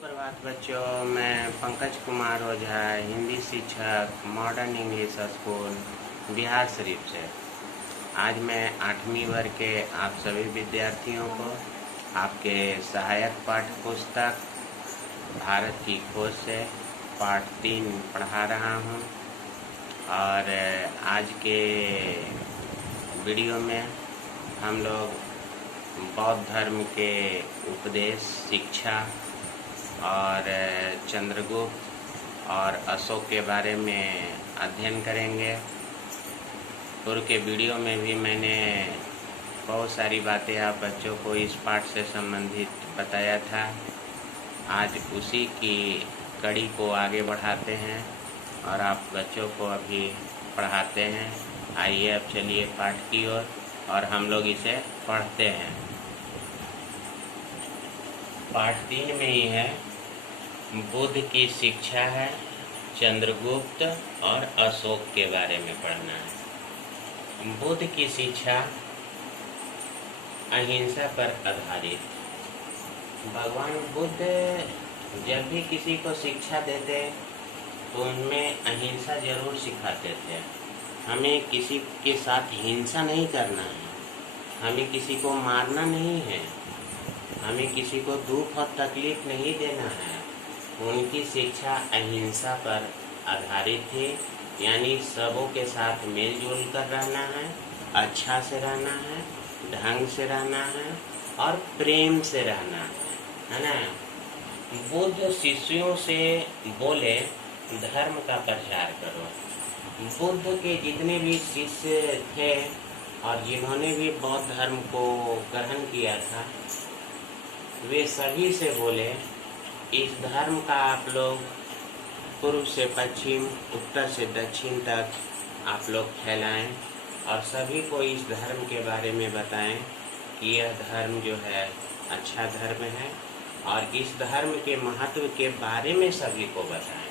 सुप्रभात बच्चों, मैं पंकज कुमार ओझा, हिंदी शिक्षक, modern English school Bihar Sharif से। आज मैं 8वीं वर्ग के आप सभी विद्यार्थियों को आपके सहायक पाठ्य पुस्तक भारत की खोज से पाठ 3 पढ़ा रहा हूँ। और आज के वीडियो में हम लोग बौद्ध धर्म के उपदेश, शिक्षा और चंद्रगुप्त और अशोक के बारे में अध्ययन करेंगे। पूर्व के वीडियो में भी मैंने बहुत सारी बातें आप बच्चों को इस पाठ से संबंधित बताया था। आज उसी की कड़ी को आगे बढ़ाते हैं और आप बच्चों को अभी पढ़ाते हैं। आइए अब चलिए पाठ की ओर और हम लोग इसे पढ़ते हैं। पाठ 3 में ही है, बुद्ध की शिक्षा है, चंद्रगुप्त और अशोक के बारे में पढ़ना है। बुद्ध की शिक्षा अहिंसा पर आधारित। भगवान बुद्ध जब भी किसी को शिक्षा देते तो उनमें अहिंसा जरूर सिखाते थे। हमें किसी के साथ हिंसा नहीं करना है, हमें किसी को मारना नहीं है, हमें किसी को दुख और तकलीफ नहीं देना है। उनकी शिक्षा अहिंसा पर आधारित थी, यानी सबों के साथ मिलजुल कर रहना है, अच्छा से रहना है, ढंग से रहना है और प्रेम से रहना है ना। बुद्ध शिष्यों से बोले, धर्म का प्रचार करो। बुद्ध के जितने भी शिष्य थे और जिन्होंने भी बौद्ध धर्म को ग्रहण किया था, वे सभी से बोले, इस धर्म का आप लोग पूर्व से पश्चिम, उत्तर से दक्षिण तक आप लोग फैलाएं और सभी को इस धर्म के बारे में बताएं कि यह धर्म जो है अच्छा धर्म है और इस धर्म के महत्व के बारे में सभी को बताएं।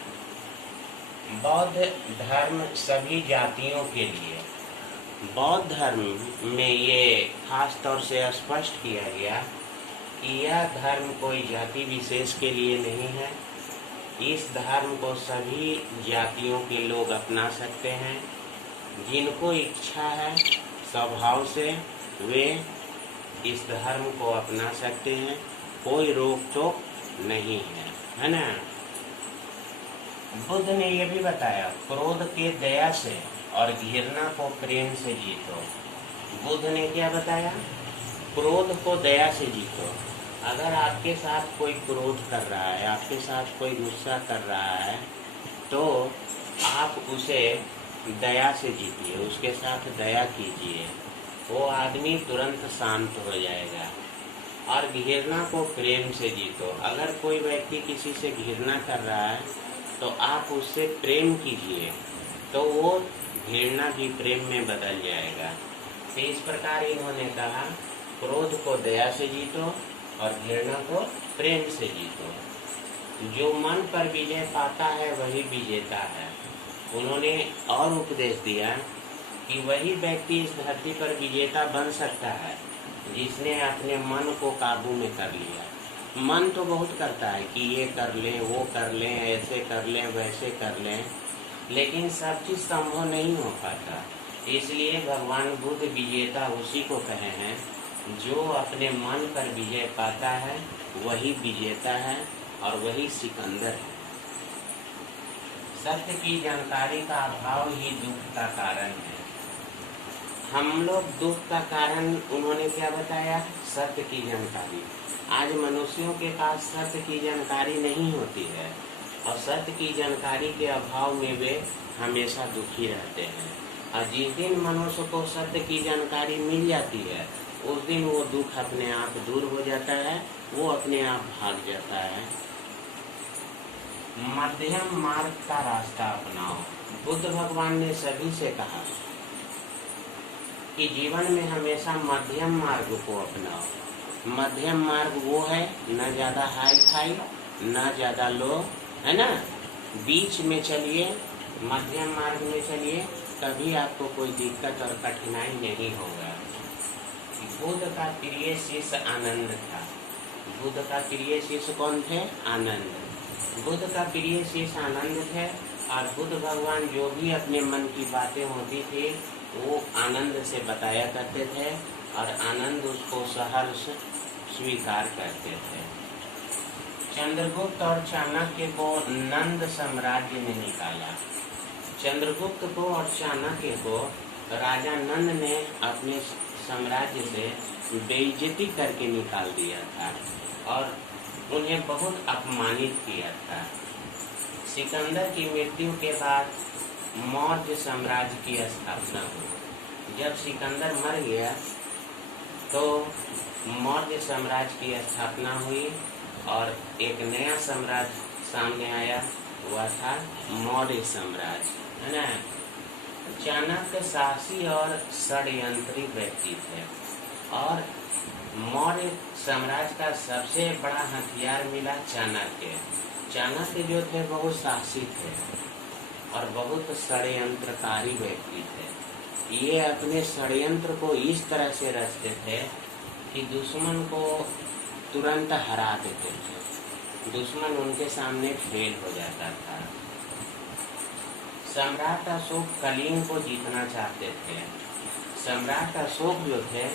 बौद्ध धर्म सभी जातियों के लिए। बौद्ध धर्म में ये खास तौर से स्पष्ट किया गया कि यह धर्म कोई जाति विशेष के लिए नहीं है। इस धर्म को सभी जातियों के लोग अपना सकते हैं। जिनको इच्छा है स्वभाव से वे इस धर्म को अपना सकते हैं, कोई रोक टोक नहीं है ना। बुद्ध ने यह भी बताया, क्रोध के दया से और घृणा को प्रेम से जीतो। बुद्ध ने क्या बताया? क्रोध को दया से जीतो। अगर आपके साथ कोई क्रोध कर रहा है, आपके साथ कोई गुस्सा कर रहा है, तो आप उसे दया से जीतिए, उसके साथ दया कीजिए, वो आदमी तुरंत शांत हो जाएगा। और घृणा को प्रेम से जीतो। अगर कोई व्यक्ति किसी से घृणा कर रहा है तो आप उससे प्रेम कीजिए, तो वो घृणा भी प्रेम में बदल जाएगा। तो इस प्रकार इन्होंने कहा, क्रोध को दया से जीतो और घृणा को प्रेम से जीतो। जो मन पर विजय पाता है वही विजेता है। उन्होंने और उपदेश दिया कि वही व्यक्ति इस धरती पर विजेता बन सकता है जिसने अपने मन को काबू में कर लिया। मन तो बहुत करता है कि ये कर लें, वो कर लें, ऐसे कर लें, वैसे कर लें, लेकिन सब चीज़ संभव नहीं हो पाता। इसलिए भगवान बुद्ध विजेता उसी को कहे हैं जो अपने मन पर विजय पाता है, वही विजेता है और वही सिकंदर है। सत्य की जानकारी का अभाव ही दुख का कारण है। हम लोग दुख का कारण उन्होंने क्या बताया? सत्य की जानकारी। आज मनुष्यों के पास सत्य की जानकारी नहीं होती है और सत्य की जानकारी के अभाव में वे हमेशा दुखी रहते हैं। और जिस दिन मनुष्य को सत्य की जानकारी मिल जाती है, उस दिन वो दुख अपने आप दूर हो जाता है, वो अपने आप भाग जाता है। मध्यम मार्ग का रास्ता अपनाओ। बुद्ध भगवान ने सभी से कहा कि जीवन में हमेशा मध्यम मार्ग को अपनाओ। मध्यम मार्ग वो है, न ज्यादा हाई फाई, न ज्यादा लो, है ना। बीच में चलिए, मध्यम मार्ग में चलिए, कभी आपको कोई दिक्कत और कठिनाई नहीं होगा। बुद्ध का प्रिय शिष्य आनंद था। बुद्ध का प्रिय शिष्य कौन थे? आनंद। बुद्ध का प्रिय शिष्य आनंद थे और बुद्ध भगवान जो भी अपने मन की बातें होती थी वो आनंद से बताया करते थे और आनंद उसको सहर्ष स्वीकार करते थे। चंद्रगुप्त और चाणक्य को नंद साम्राज्य ने निकाला। चंद्रगुप्त को और चाणक्य को राजा नंद ने अपने साम्राज्य से बेइज्जती करके निकाल दिया था और उन्हें बहुत अपमानित किया था। सिकंदर की मृत्यु के बाद मौर्य साम्राज्य की स्थापना हुई। जब सिकंदर मर गया तो मौर्य साम्राज्य की स्थापना हुई और एक नया साम्राज्य सामने आया, हुआ था मौर्य साम्राज्य, है ना। चाणक्य साहसी और षड्यंत्री व्यक्ति थे और मौर्य साम्राज्य का सबसे बड़ा हथियार मिला चाणक्य। चाणक्य जो थे बहुत साहसी थे और बहुत षड्यंत्रकारी व्यक्ति थे। ये अपने षड्यंत्र को इस तरह से रचते थे कि दुश्मन को तुरंत हरा देते थे, दुश्मन उनके सामने फेल हो जाता था। सम्राट अशोक कलिंग को जीतना चाहते थे। सम्राट अशोक जो थे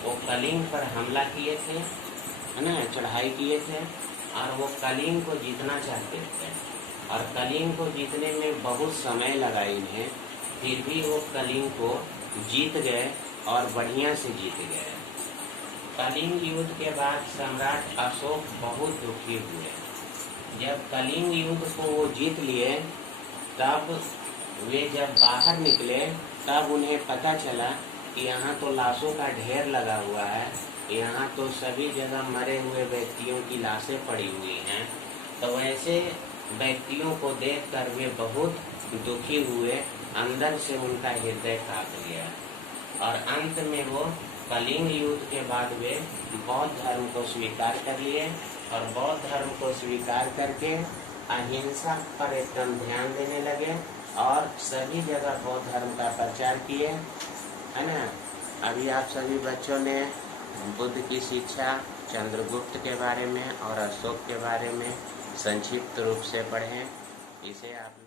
वो कलिंग पर हमला किए थे, है ना, चढ़ाई किए थे और वो कलिंग को जीतना चाहते थे और कलिंग को जीतने में बहुत समय लगा इन्हें, फिर भी वो कलिंग को जीत गए और बढ़िया से जीत गए। कलिंग युद्ध के बाद सम्राट अशोक बहुत दुखी हुए। जब कलिंग युद्ध को वो जीत लिए तब वे जब बाहर निकले तब उन्हें पता चला कि यहाँ तो लाशों का ढेर लगा हुआ है, यहाँ तो सभी जगह मरे हुए व्यक्तियों की लाशें पड़ी हुई हैं। तो ऐसे व्यक्तियों को देखकर वे बहुत दुखी हुए, अंदर से उनका हृदय कांप गया और अंत में वो कलिंग युद्ध के बाद वे बौद्ध धर्म को स्वीकार कर लिए और बौद्ध धर्म को स्वीकार करके अहिंसा पर एकदम ध्यान देने लगे और सभी जगह बौद्ध धर्म का प्रचार किए, है ना। अभी आप सभी बच्चों ने बुद्ध की शिक्षा चंद्रगुप्त के बारे में और अशोक के बारे में संक्षिप्त रूप से पढ़ें। इसे आप